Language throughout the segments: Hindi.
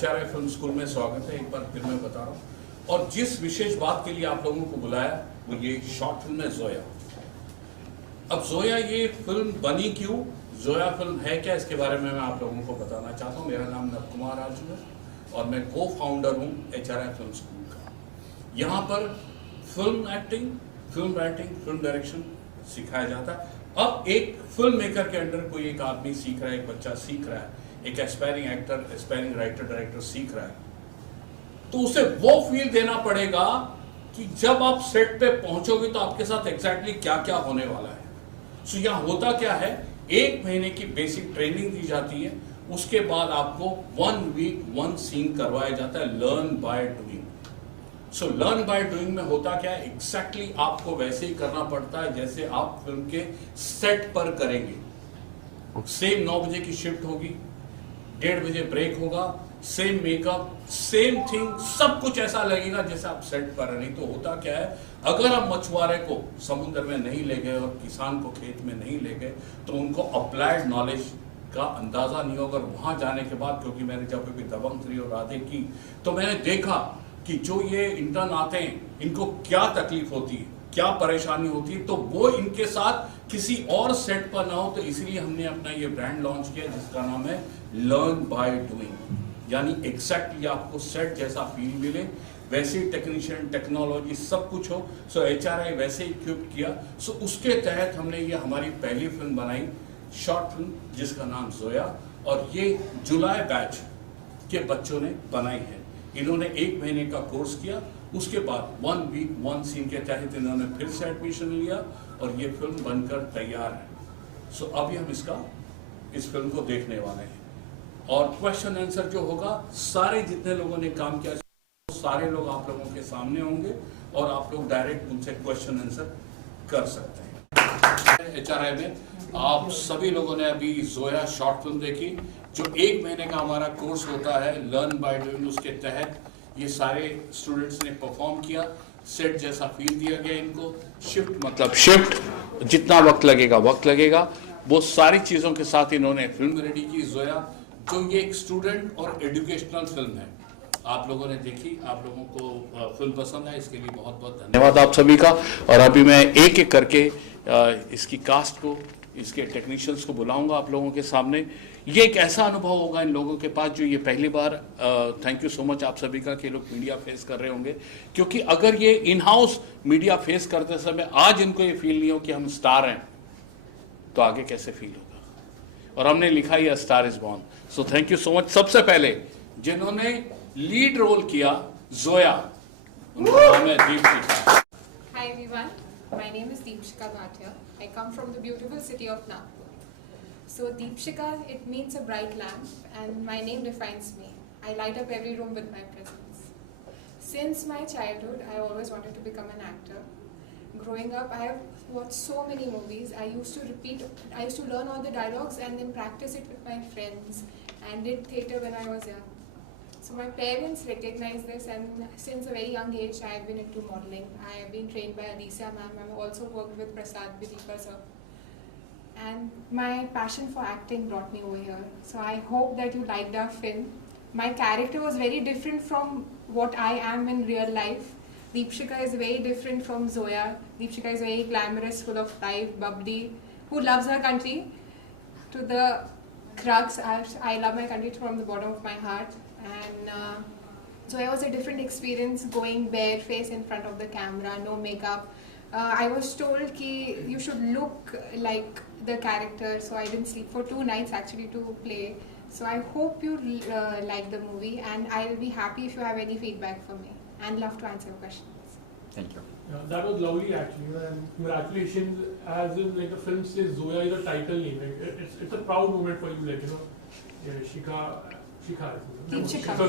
HRI फिल्म स्कूल में स्वागत है। एक बार फिर मैं बता रहा हूँ और जिस विशेष बात के लिए आप लोगों को बुलाया वो ये शॉर्ट फिल्म है जोया। अब जोया ये फिल्म बनी क्यों, जोया फिल्म है क्या, इसके बारे में मैं आप लोगों को बताना चाहता हूँ। मेरा नाम नव कुमार आजू है और मैं को फाउंडर हूँ HRI फिल्म स्कूल का। यहाँ पर film acting, film writing, film direction सिखाया जाता है। अब एक फिल्म मेकर के अंडर कोई एक आदमी सीख रहा है, एक बच्चा सीख रहा है, एक aspiring actor, aspiring writer, director सीख रहा है, तो उसे वो फील देना पड़ेगा कि जब आप सेट पे पहुंचोगे तो आपके साथ एग्जैक्टली क्या क्या होने वाला है। सो यहाँ होता क्या है, 1 महीने की बेसिक ट्रेनिंग दी जाती है, उसके बाद आपको 1 वीक 1 सीन करवाया जाता है, learn by doing. So learn by doing में होता क्या है, एग्जैक्टली आपको वैसे ही करना पड़ता है जैसे आप फिल्म के सेट पर करेंगे। सेम 9 बजे की शिफ्ट होगी, 1:30 बजे ब्रेक होगा, सेम मेकअप, सेम थिंग, सब कुछ ऐसा लगेगा जैसे आप सेट पर है। नहीं तो होता क्या है, अगर आप मछुआरे को समुद्र में नहीं ले गए और किसान को खेत में नहीं ले गए तो उनको अप्लाइड नॉलेज का अंदाजा नहीं होगा। वहां जाने के बाद, क्योंकि मैंने जब भी दबंग 3 और राधे की तो मैंने देखा कि जो ये इंटर्न आते हैं इनको क्या तकलीफ होती है, क्या परेशानी होती है, तो वो इनके साथ किसी और सेट पर ना हो। तो इसलिए हमने अपना ये ब्रांड लॉन्च किया जिसका नाम है लर्न बाय डूइंग, यानी एग्जैक्टली आपको सेट जैसा फील मिले, वैसे ही टेक्नीशियन, टेक्नोलॉजी सब कुछ हो। सो HRI वैसे ही इक्विप किया। सो उसके तहत हमने ये हमारी पहली फिल्म बनाई, शॉर्ट फिल्म जिसका नाम जोया, और ये जुलाई बैच के बच्चों ने बनाई है। इन्होंने 1 महीने का कोर्स किया, उसके बाद 1 वीक 1 सीन के तहत इन्होंने फिर से एडमिशन लिया और ये फिल्म बनकर तैयार है। सो अभी हम इस फिल्म को देखने वाले हैं और क्वेश्चन आंसर जो होगा, सारे जितने लोगों ने काम किया सारे लोग आप लोगों के सामने होंगे और आप लोग डायरेक्ट उनसे क्वेश्चन आंसर कर सकते हैं। HRI में आप सभी लोगों ने अभी जोया शॉर्ट फिल्म देखी, जो 1 महीने का हमारा कोर्स होता है लर्न बाय डूइंग। उसके तहत ये सारे स्टूडेंट्स ने परफॉर्म किया, सेट जैसा फील दिया गया इनको। शिफ्ट मतलब शिफ्ट, जितना वक्त लगेगा, वो सारी चीज़ों के साथ इन्होंने फिल्म रेडी की जोया, जो ये एक स्टूडेंट और एजुकेशनल फिल्म है। आप लोगों ने देखी, आप लोगों को फिल्म पसंद है, इसके लिए बहुत बहुत धन्यवाद आप सभी का। और अभी मैं एक एक करके इसकी कास्ट को, इसके टेक्नीशियंस को बुलाऊंगा आप लोगों के सामने। ये एक ऐसा अनुभव होगा इन लोगों के पास जो ये पहली बार, थैंक यू सो मच आप सभी का कि लोग मीडिया फेस कर रहे होंगे, क्योंकि अगर ये इन हाउस मीडिया फेस करते समय आज इनको ये फील नहीं हो कि हम स्टार हैं, तो आगे कैसे फील होगा। और हमने लिखा ही star is born. So thank you so much. सबसे पहले जिन्होंने लीड रोल किया जोया, उनका नाम है Deepshikha. Hi everyone, my name is Deepshika Bhatia. I come from the beautiful city of Nagpur. So Deepshika, it means a bright lamp, and my name defines me. I light up every room with my presence. Since my childhood, I always wanted to become an actor. Growing up, I have watched so many movies. I used to learn all the dialogues and then practice it with my friends, and did theatre when I was young. So my parents recognized this, and since a very young age I have been into modeling. I have been trained by Alicia ma'am. I have also worked with Prasad Vidikar sir. And my passion for acting brought me over here. So I hope that you liked our film. My character was very different from what I am in real life. Deepshika is very different from Zoya. Deepshika is very glamorous, full of life, bubbly, who loves her country to the crux. I love my country from the bottom of my heart. And so it was a different experience going barefaced in front of the camera, no makeup. I was told ki you should look like the character, so I didn't sleep for 2 nights actually to play. So I hope you like the movie, and I will be happy if you have any feedback for me, and love to answer your questions. Thank you. Yeah, that was lovely actually, and congratulations. As in, like the film says, Zoya is a title name. Like, it's a proud moment for you, like Shika. Deepshika.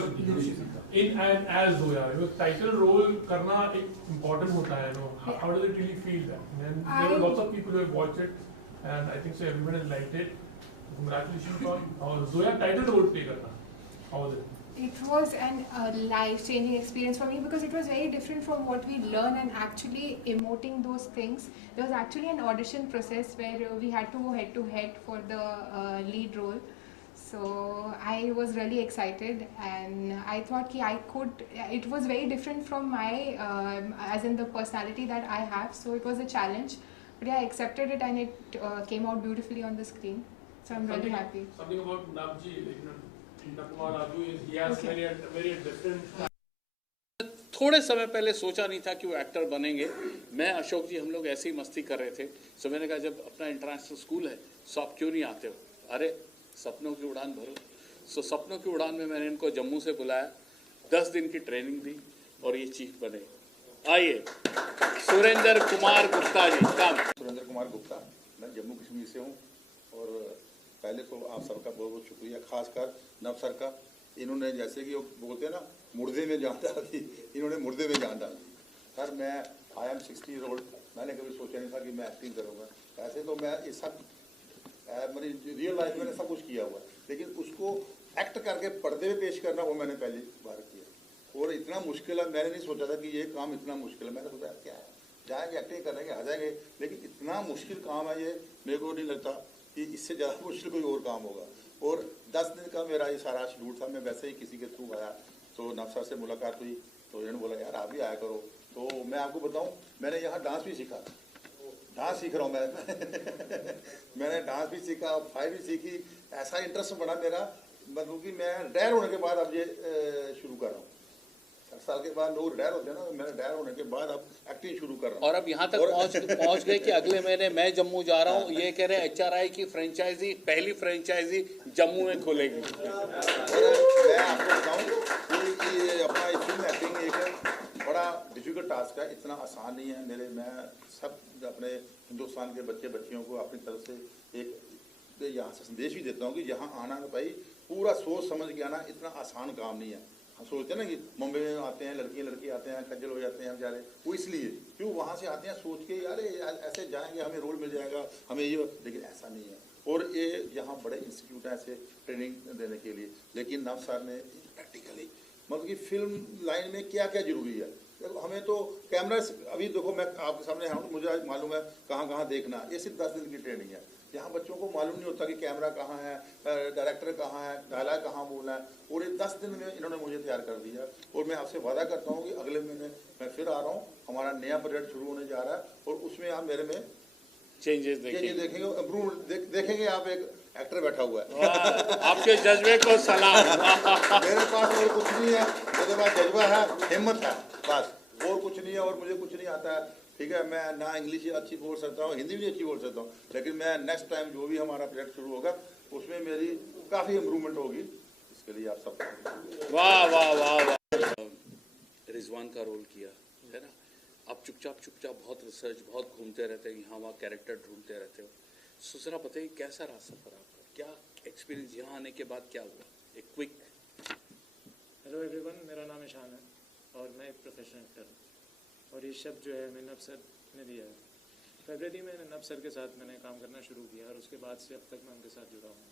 In and as Zoya, title role karna एक important होता है, How does it really feel that? And there were lots of people who have watched it, and I think so everyone has liked it. Congratulations on Zoya title role play karna. How was it? It was a life-changing experience for me because it was very different from what we learn, and actually emoting those things. There was actually an audition process where we had to go head-to-head for the lead role. So I was really excited, and I thought I could. It was very different from my, as in the personality that I have. So it was a challenge, but yeah, I accepted it, and it came out beautifully on the screen. So I'm really happy. Something about Navji, like, Nakumar Raju, he has Okay. very different. थोड़े समय पहले सोचा नहीं था कि वो एक्टर बनेंगे। मैं अशोक जी हम लोग ऐसे ही मस्ती कर रहे थे, सो मैंने कहा जब अपना इंटरनेशनल स्कूल है सो आप क्यों नहीं आते हो? अरे सपनों की उड़ान भरो। सो सपनों की उड़ान में मैंने इनको जम्मू से बुलाया, 10 दिन की ट्रेनिंग दी और ये चीफ बने। आइए सुरेंद्र कुमार गुप्ता जी। काम सुरेंद्र कुमार गुप्ता, मैं जम्मू कश्मीर से हूँ। और पहले तो आप सबका बहुत बहुत शुक्रिया, खासकर नव सर का। इन्होंने जैसे कि वो बोलते हैं ना, मुर्दे में जान डाल दी, इन्होंने मुर्दे में जान डाल दी। सर मैं आई एम 60 ईयर ओल्ड, मैंने कभी सोचा नहीं था कि मैं एक्टिंग करूँगा। ऐसे तो मैं ये सब मेरी रियल लाइफ में सब कुछ किया हुआ है, लेकिन उसको एक्ट करके पर्दे में पेश करना वो मैंने पहली बार किया। और इतना मुश्किल है, मैंने नहीं सोचा था कि ये काम इतना मुश्किल है। मैंने सोचा क्या है, जाएंगे एक्टिंग करेंगे आ जाएंगे, लेकिन इतना मुश्किल काम है ये, मेरे को नहीं लगता कि इससे ज़्यादा मुश्किल कोई और काम होगा। और 10 दिन का मेरा ये सारा शेड्यूल था। मैं वैसे ही किसी के थ्रू आया, तो नव सर से मुलाकात हुई, तो इन्होंने बोला यार आप भी आया करो। तो मैं आपको बताऊं, मैंने यहाँ डांस भी सीखा, डांस सीख रहा हूँ मैं मैंने डांस भी सीखा, फाइट भी सीखी। ऐसा इंटरेस्ट बना मेरा, मतलब कि मैं रिटायर होने के बाद अब ये शुरू कर रहा हूँ। 60 साल के बाद लोग रिटायर होते हैं ना, मैंने रिटायर होने के बाद अब एक्टिंग शुरू कर रहा हूँ। और अब यहाँ तक पहुँच गए कि अगले महीने मैं जम्मू जा रहा हूँ। ये कह रहे हैं HRI की फ्रेंचाइजी, पहली फ्रेंचाइजी जम्मू में खुलेगी। और मैं आपको बताऊँ कि ये अपना फिल्म एक्टिंग एक बड़ा डिफिकल्ट टास्क है, इतना आसान नहीं है। मैं सब अपने हिंदुस्तान के बच्चे बच्चियों को अपनी तरफ से एक यहाँ से संदेश भी देता हूँ कि यहाँ आना भाई पूरा सोच समझ के आना, इतना आसान काम नहीं है। हम सोचते हैं ना कि मुंबई में आते हैं लड़के आते हैं, खज्जल हो जाते हैं बेचारे, वो इसलिए क्यों वहाँ से आते हैं सोच के यार ऐसे जाएंगे हमें रोल मिल जाएगा हमें ये, लेकिन ऐसा नहीं है। और ये यहाँ बड़े इंस्टीट्यूट हैं ऐसे ट्रेनिंग देने के लिए, लेकिन नव सर ने प्रैक्टिकली मतलब कि फिल्म लाइन में क्या क्या जरूरी है। हमें तो कैमरा, अभी देखो मैं आपके सामने हूँ, मुझे मालूम है कहाँ कहाँ देखना, ये सिर्फ 10 दिन की ट्रेनिंग है। यहाँ बच्चों को मालूम नहीं होता कि कैमरा कहाँ है, डायरेक्टर कहाँ है, डायलॉग कहाँ बोलना है। और ये 10 दिन में इन्होंने मुझे तैयार कर दिया। और मैं आपसे वादा करता हूँ कि अगले महीने मैं फिर आ रहा हूँ, हमारा नया प्रोजेक्ट शुरू होने जा रहा है, और उसमें आप मेरे में चेंजेस देखेंगे, देखेंगे आप एक एक्टर बैठा हुआ है। आपके जज्बे को सलाम। मेरे पास और कुछ नहीं है, मेरे पास जज्बा है, हिम्मत है, बस और कुछ नहीं है। और मुझे कुछ नहीं आता है, ठीक है। मैं ना इंग्लिश अच्छी बोल सकता हूँ, हिंदी भी अच्छी बोल सकता हूँ, लेकिन मैं नेक्स्ट टाइम जो भी हमारा प्रोजेक्ट शुरू होगा उसमें मेरी काफ़ी इम्प्रूवमेंट होगी। इसके लिए आप सब वाह वाह वाह वाह। रिजवान का रोल किया है ना, आप चुपचाप बहुत रिसर्च, बहुत घूमते रहते हैं, यहाँ वहाँ कैरेक्टर ढूंढते रहते हो। सो जरा बताइए कैसा रहा सफर आपका, क्या एक्सपीरियंस, यहाँ आने के बाद क्या हुआ, एक क्विक। हेलो एवरीवन, मेरा नाम ईशान है और मैं एक प्रोफेशनल एक्टर हूँ। और ये शब्द जो है मैं नव सर ने दिया है। फरवरी में नव सर के साथ मैंने काम करना शुरू किया और उसके बाद से अब तक मैं उनके साथ जुड़ा हूँ।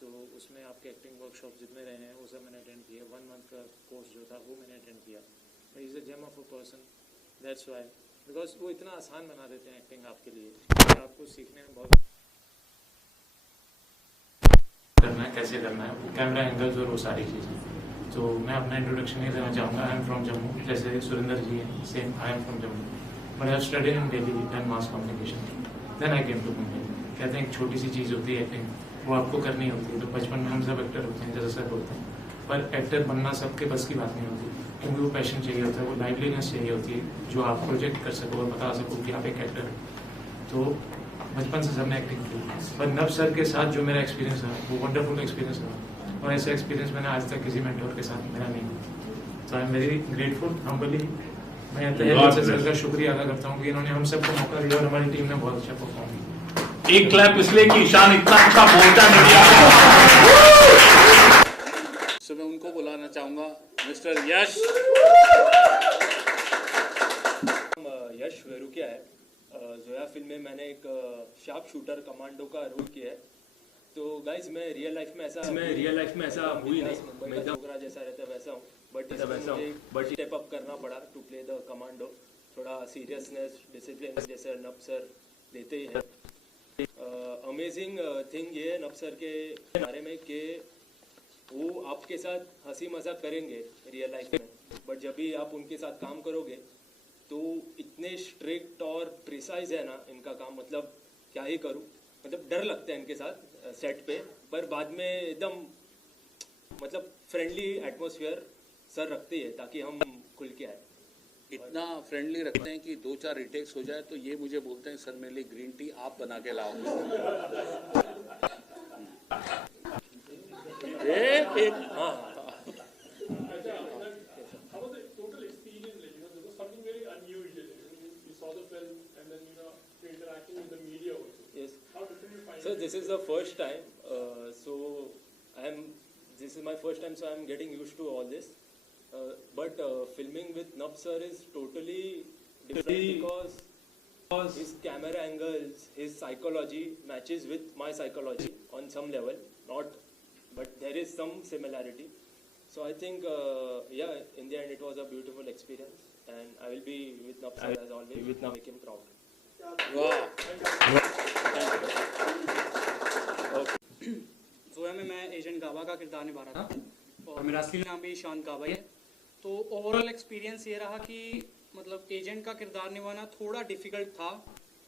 तो उसमें आपके एक्टिंग वर्कशॉप जितने रहे हैं वो सब मैंने अटेंड किए। 1 मंथ का कोर्स जो था वो मैंने अटेंड किया। Is a gem of a person, that's why, because वो इतना आसान बना देते हैं एक्टिंग आपके लिए कि आपको सीखने में बहुत करना है, कैसे करना है, कैमरा एंगल्स और वो सारी चीज़ें। तो मैं अपना इंट्रोडक्शन नहीं देना चाहूँगा। आई एम फ्रॉम जम्मू, जैसे सुरेंद्र जी हैं, same I am from Jammu, but I have studied in Delhi and mass communication, then I came to Mumbai. कहते हैं एक छोटी सी चीज़ होती है एक्टिंग, वो आपको करनी होती है। तो बचपन में हम सब एक्टर होते हैं जैसे सर बोलते हैं, पर एक्टर बनना सबके बस की बात नहीं होती, क्योंकि वो पैशन चाहिए होता है, वो लाइवलीनेस चाहिए होती है जो आप प्रोजेक्ट कर सको और बता सको कि आप एक एक्टर हो। तो बचपन से सबने एक्टिंग की, पर नव सर के साथ जो मेरा एक्सपीरियंस है वो वंडरफुल एक्सपीरियंस है, और ऐसा एक्सपीरियंस मैंने आज तक किसी मेंटोर के साथ मेरा नहीं हुआ। तो I am very grateful, humbly. मैं तहे दिल से सर का शुक्रिया अदा करता हूँ कि इन्होंने हम सबको मौका दिया और हमारी टीम ने बहुत अच्छा परफॉर्म किया। एक क्लैप इसलिए कि ईशान इतना अच्छा बोलता नहीं है। सो मैं उनको बुलाना चाहूँगा, मिस्टर यश। यश वेरुकिया है। जोया फिल्म में मैंने एक शार्प शूटर कमांडो का रोल किया है। तो गाइज मैं रियल लाइफ में ऐसा हुई नहीं, मुंबई का छोकरा जैसा रहता है वैसा हूँ, बट मुझे स्टेप अप करना पड़ा टू प्ले द कमांडो। थोड़ा सीरियसनेस, डिसिप्लिन जैसे नब सर देते ही हैं। अमेजिंग थिंग ये है नब सर के बारे में कि वो आपके साथ हंसी मजाक करेंगे रियल लाइफ में, बट जब भी आप उनके साथ काम करोगे तो इतने स्ट्रिक्ट और प्रिसाइज है ना इनका काम, मतलब क्या ही करूँ, मतलब डर लगता है इनके साथ सेट पे, पर बाद में एकदम मतलब फ्रेंडली एटमॉस्फेयर सर रखते हैं ताकि हम खुल के आए। इतना फ्रेंडली रखते हैं कि 2-4 रिटेक्स हो जाए तो ये मुझे बोलते हैं सर मेरे लिए ग्रीन टी आप बना के लाओ। हाँ How was the total experience like? You know, there was something very unusual. You saw the film and then you're interacting with the media also. yes. How different you find So it? this is the first time. This is my first time, so I'm getting used to all this. But filming with Nab sir is totally different because his camera angles, his psychology matches with my psychology on some level. But there is some similarity. So I think, in the end it was a beautiful experience, and I will be with Nab sir as always. Make him proud. Zoya में मैं एजेंट गाबा का किरदार निभा रहा था और मेरा असली नाम भी ईशान गाबा ही है। तो ओवरऑल एक्सपीरियंस ये रहा कि मतलब एजेंट का किरदार निभाना थोड़ा डिफिकल्ट था,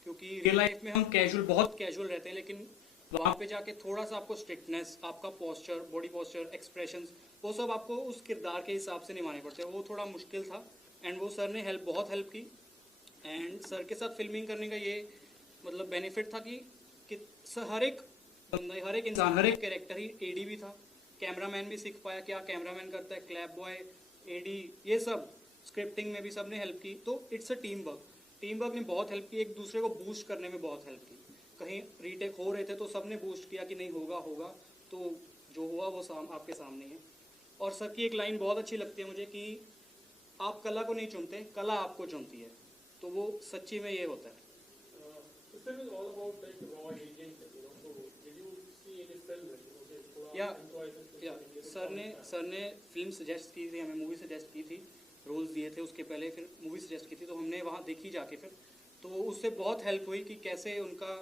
क्योंकि रियल लाइफ में हम बहुत कैजुअल रहते हैं, लेकिन वहाँ पे जाके थोड़ा सा आपको स्ट्रिक्टनेस, आपका पोस्चर, बॉडी पोस्चर, एक्सप्रेशंस, वो सब आपको उस किरदार के हिसाब से निभाने पड़ते हैं। वो थोड़ा मुश्किल था एंड वो सर ने बहुत हेल्प की। एंड सर के साथ फिल्मिंग करने का ये मतलब बेनिफिट था कि हर एक बंदा, हर एक इंसान, हर एक कैरेक्टर ही एडी भी था, कैमरामैन भी सीख पाया क्या कैमरामैन करता है, क्लैप बॉय, एडी, ये सब स्क्रिप्टिंग में भी सबने हेल्प की। तो इट्स अ टीम वर्क ने बहुत हेल्प की, एक दूसरे को बूस्ट करने में बहुत हेल्प की। कहीं रीटेक हो रहे थे तो सबने बूस्ट किया कि नहीं होगा, तो जो हुआ वो आपके सामने है। और सर की एक लाइन बहुत अच्छी लगती है मुझे कि आप कला को नहीं चुनते, कला आपको चुनती है। तो वो सच्ची में ये होता है। This film is all about like raw agent, you know. So did you see any film like थोड़ा Yeah. improvise या सर ने फिल्म सजेस्ट की थी, हमें मूवी सजेस्ट की थी, रोल्स दिए थे, उसके पहले फिर मूवी सजेस्ट की थी, तो हमने वहाँ देखी जाके फिर तो उससे बहुत हेल्प हुई कि कैसे उनका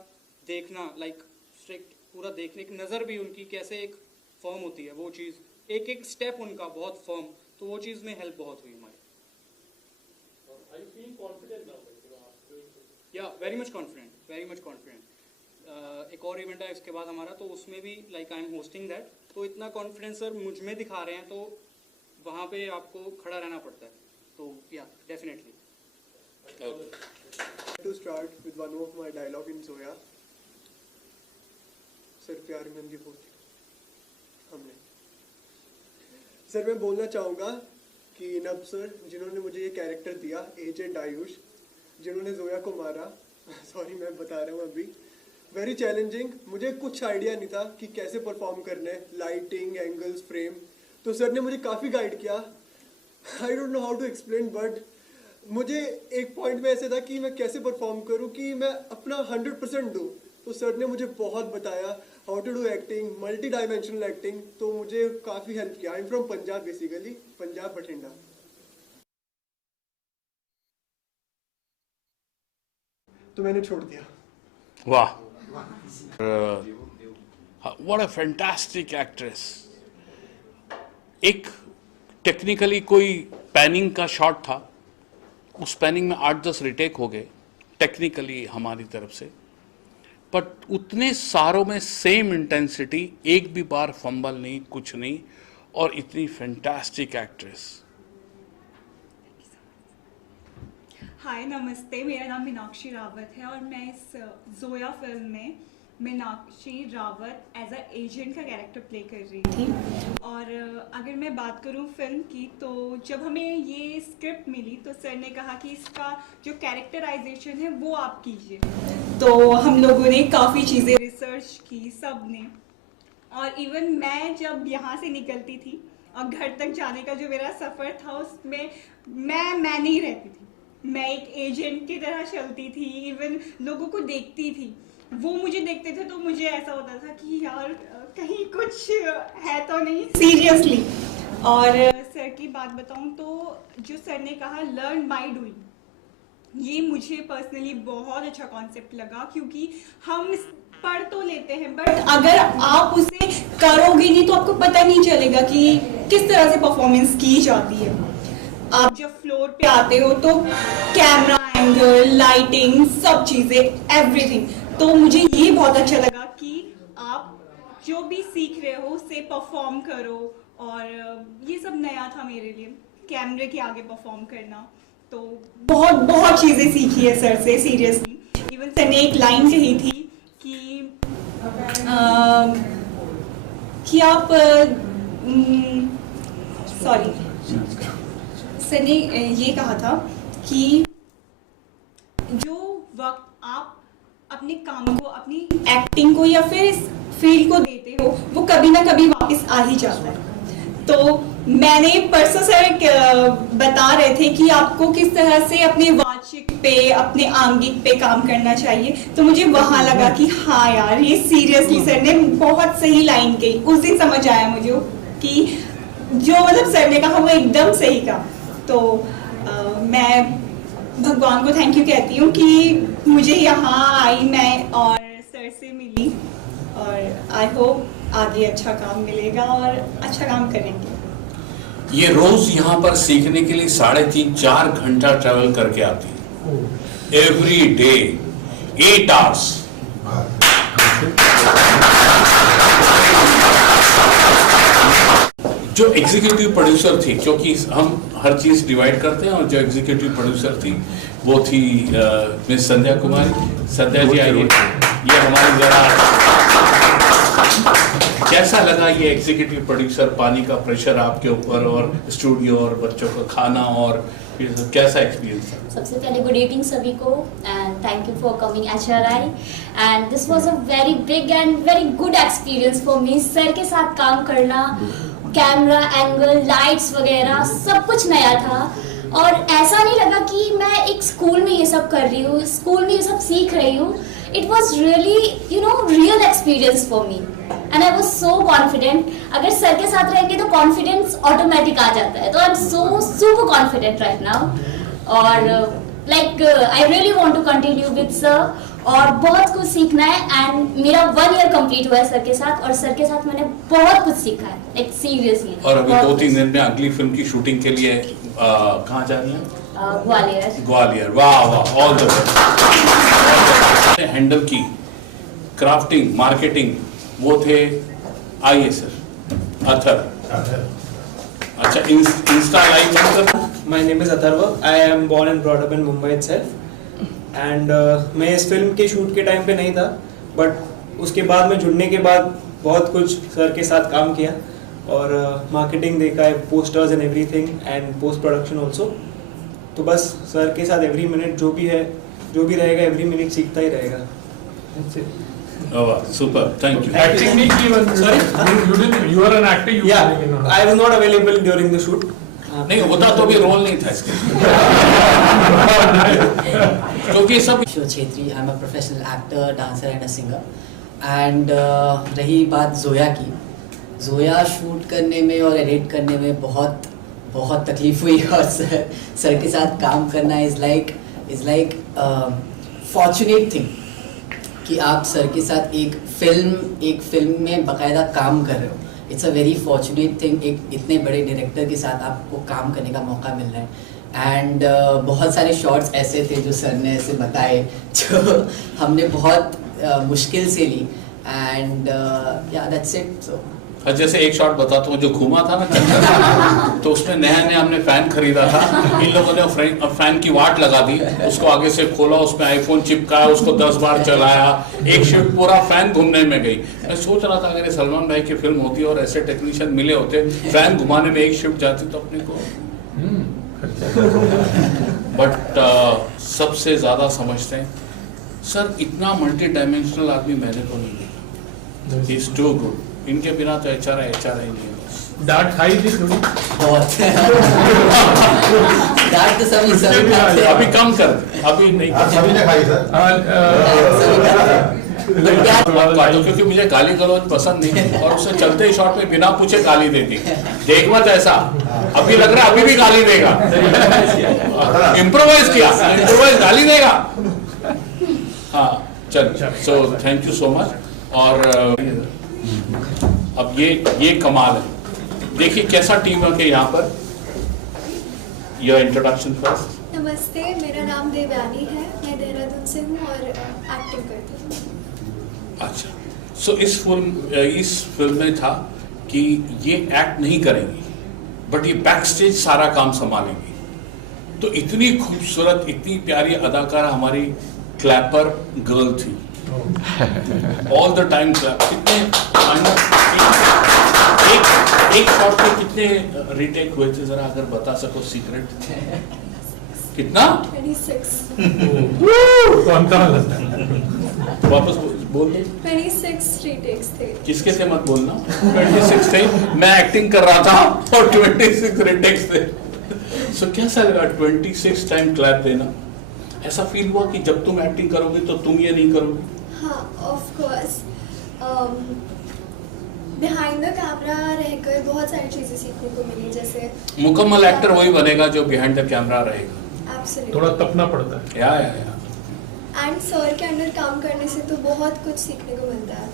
देखना, लाइक स्ट्रिक्ट पूरा देखने की नज़र भी उनकी कैसे एक फर्म होती है, वो चीज़ एक एक स्टेप उनका बहुत फर्म, तो वो चीज़ में हेल्प बहुत हुई हमारी। Are you feeling confident now, like, you know, after doing this? या वेरी मच कॉन्फिडेंट। एक और इवेंट है इसके बाद हमारा, तो उसमें भी like I am hosting that, तो इतना कॉन्फिडेंस सर मुझ में दिखा रहे हैं, तो वहाँ पे आपको खड़ा रहना पड़ता है। तो या definitely To start with one of my dialogue in Zoya. Sir प्यार में अंधी होती हमने। सर मैं बोलना चाहूँगा कि नब सर जिन्होंने मुझे ये कैरेक्टर दिया, एजेंट आयुष, जिन्होंने जोया को मारा, सॉरी मैं बता रहा हूँ अभी, वेरी चैलेंजिंग। मुझे कुछ आइडिया नहीं था कि कैसे परफॉर्म करना है, लाइटिंग, एंगल्स, फ्रेम, तो सर ने मुझे काफ़ी गाइड किया। I don't know how to explain, but मुझे एक पॉइंट में ऐसे था कि मैं कैसे परफॉर्म करूं कि मैं अपना 100% दूं, तो सर ने मुझे बहुत बताया how to do acting, multi dimensional acting, तो मुझे काफ़ी हेल्प किया। I am from Punjab basically, Punjab Bathinda. तो मैंने छोड़ दिया। वाह, व्हाट अ फैंटास्टिक एक्ट्रेस। एक टेक्निकली कोई पैनिंग का शॉट था, उस पैनिंग में 8-10 रिटेक हो गए टेक्निकली हमारी तरफ से, बट उतने सारों में सेम इंटेंसिटी, एक भी बार फंबल नहीं, कुछ नहीं, और इतनी फैंटास्टिक एक्ट्रेस। हाय नमस्ते, मेरा नाम मीनाक्षी रावत है और मैं इस जोया फिल्म में Meenakshi Rawat as a agent का कैरेक्टर प्ले कर रही थी। और अगर मैं बात करूं फिल्म की, तो जब हमें ये स्क्रिप्ट मिली तो सर ने कहा कि इसका जो कैरेक्टराइजेशन है वो आप कीजिए। तो हम लोगों ने काफ़ी चीज़ें रिसर्च की सब ने, और इवन मैं जब यहाँ से निकलती थी और घर तक जाने का जो मेरा सफ़र था, उसमें मैं नहीं रहती थी, मैं एक एजेंट की तरह चलती थी। इवन लोगों को देखती थी, वो मुझे देखते थे, तो मुझे ऐसा होता था कि यार कहीं कुछ है तो नहीं, सीरियसली। और सर की बात बताऊं तो जो सर ने कहा लर्न बाय डूइंग, ये मुझे पर्सनली बहुत अच्छा कॉन्सेप्ट लगा, क्योंकि हम पढ़ तो लेते हैं, बट अगर आप उसे करोगे नहीं तो आपको पता नहीं चलेगा कि किस तरह से परफॉर्मेंस की जाती है। आप जब फ्लोर पे आते हो तो कैमरा एंगल, लाइटिंग, सब चीज़ें, एवरीथिंग। तो मुझे ये बहुत अच्छा लगा कि आप जो भी सीख रहे हो उसे परफॉर्म करो, और ये सब नया था मेरे लिए, कैमरे के आगे परफॉर्म करना। तो बहुत बहुत चीज़ें सीखी है सर से, सीरियसली। इवन सर ने एक लाइन कही थी कि आप सॉरी, सर ने ये कहा था कि जो वक्त आप अपने काम को, अपनी एक्टिंग को या फिर इस फील्ड को देते हो वो कभी ना कभी वापस आ ही जाता है। तो मैंने परसों सर बता रहे थे कि आपको किस तरह से अपने वाचिक पे, अपने आंगिक पे काम करना चाहिए, तो मुझे वहाँ लगा कि हाँ यार, ये सीरियसली सर ने बहुत सही लाइन कही। उस दिन समझ आया मुझे कि जो मतलब सर ने कहा वो एकदम सही कहा। तो मैं भगवान को थैंक यू कहती हूँ कि मुझे यहाँ आई मैं और सर से मिली, और आई होप आगे अच्छा काम मिलेगा और अच्छा काम करेंगे। ये रोज यहाँ पर सीखने के लिए 3.5-4 घंटा ट्रैवल करके आती है, एवरी डे 8 आवर्स। जो एग्जीक्यूटिव प्रोड्यूसर थी, क्योंकि हम हर चीज डिवाइड करते हैं, और जो एग्जीक्यूटिव प्रोड्यूसर थी वो थी मिस संध्या कुमारी। संध्या जी आइए, ये हमारी जरा कैसा लगा ये एग्जीक्यूटिव प्रोड्यूसर, पानी का प्रेशर आपके ऊपर और स्टूडियो और बच्चों का खाना, और कैसा एक्सपीरियंस था? सबसे पहले गुड इवनिंग सभी को, and thank you for coming HRI, and this was a very big and very good experience for me. Sir के साथ काम करना, कैमरा एंगल, लाइट्स वगैरह सब कुछ नया था, और ऐसा नहीं लगा कि मैं एक स्कूल में ये सब कर रही हूँ, स्कूल में ये सब सीख रही हूँ। It was really real experience for me, and I was so confident. अगर सर के साथ रहेंगे तो कॉन्फिडेंस ऑटोमेटिक आ जाता है, तो I am so super confident right now, और like I really want to continue with sir, और बहुत कुछ सीखना है। एंड मेरा 1 ईयर कंप्लीट हुआ है सर के साथ, और सर के साथ मैंने बहुत कुछ सीखा है, लाइक सीरियसली। और अभी 2-3 दिन में अगली फिल्म की शूटिंग के लिए कहाँ जा रही हैं? ग्वालियर। ग्वालियर, वाह वाह, ऑल द बेस्ट। हैंडल की क्राफ्टिंग, मार्केटिंग वो थे, आइए सर, अथर। अच्छा, Insta live sir. My name is Atharva. I am born and brought up in Mumbai itself. And मैं इस फिल्म के शूट के टाइम पे नहीं था, बट उसके बाद में जुड़ने के बाद बहुत कुछ सर के साथ काम किया, और मार्केटिंग देखा है, posters and everything, and post production also. तो बस सर के साथ एवरी मिनट जो भी है, जो भी रहेगा, एवरी मिनट सीखता ही रहेगा। Super, thank you. Acting नहीं की बस, sorry, you are an actor. Yeah, I was not available during the shoot. नहीं होता तो भी रोल नहीं था इसके, क्योंकि सब Chhetri, I am a professional actor, dancer and a singer. And रही बात जोया की, जोया शूट करने में और एडिट करने में बहुत तकलीफ हुई, और सर के साथ काम करना इज़ लाइक फॉर्चुनेट थिंग कि आप सर के साथ एक फिल्म में बाकायदा काम कर रहे हो। It's a very fortunate thing, एक इतने बड़े डायरेक्टर के साथ आपको काम करने का मौका मिल रहा है। एंड बहुत सारे शॉट्स ऐसे थे जो सर ने ऐसे बताए, जो हमने बहुत मुश्किल से ली, एंड या दैट्स इट। सो जैसे एक शॉट बताता हूँ, जो घूमा था ना तो उसमें नया हमने फैन खरीदा था, इन लोगों ने फैन की वाट लगा दी, उसको आगे से खोला, उसमें आईफोन चिपकाया, उसको 10 बार चलाया, एक शिफ्ट पूरा फैन घूमने में गई। मैं सोच रहा था अगर ये सलमान भाई की फिल्म होती और ऐसे टेक्नीशियन मिले होते, फैन घुमाने में एक शिफ्ट जाती तो अपने को। बट सबसे ज्यादा समझते हैं सर, इतना मल्टी डायमेंशनल आदमी मैंने तो नहीं देखा। ही इज टू गुड, इनके बिना तो HRI नहीं है। डांट खाई थी थोड़ी बहुत डांट तो सभी अभी कम कर, अभी नहीं सभी ने खाई सर। क्योंकि मुझे गाली गलौज पसंद नहीं है, और उससे चलते ही शॉट में बिना पूछे गाली देती। देख मत ऐसा, अभी लग रहा है अभी भी गाली देगा। इम्प्रोवाइज किया, इम्प्रोवाइज गाली देगा। हाँ, चल, सो थैंक यू सो मच। और अब ये कमाल है, देखिए कैसा टीम वर्क है यहाँ पर। Your introduction first. नमस्ते, मेरा नाम देवयानी है, मैं देहरादून से हूँ और एक्टिंग करती हूँ। अच्छा, सो इस फिल्म में था कि ये एक्ट नहीं करेंगी, बट ये बैक स्टेज सारा काम संभालेंगी। तो इतनी खूबसूरत, इतनी प्यारी अदाकारा हमारी क्लैपर गर्ल थी, ऑल द टाइम क्लैप। कितने एक शॉट पे कितने रीटेक हुए थे, जरा अगर बता सको सीक्रेट? कितना? 26। वापस बोल दो। 26 रीटेक्स थे। किसके थे मत बोलना। 26 थे, मैं एक्टिंग कर रहा था और 26 रीटेक्स थे। सो कैसा लगा 26 टाइम क्लैप देना? ऐसा फील हुआ कि जब तुम एक्टिंग करोगे तो तुम ये नहीं करोगे? हाँ, of course. Behind the camera रहकर बहुत सारी चीजें सीखने को मिली, जैसे मुकम्मल एक्टर वही बनेगा जो बिहाइंड द कैमरा रहेगा। एब्सोल्युटली। थोड़ा तपना पड़ता है। या एंड सर के अंडर काम करने से तो बहुत कुछ सीखने को मिलता है।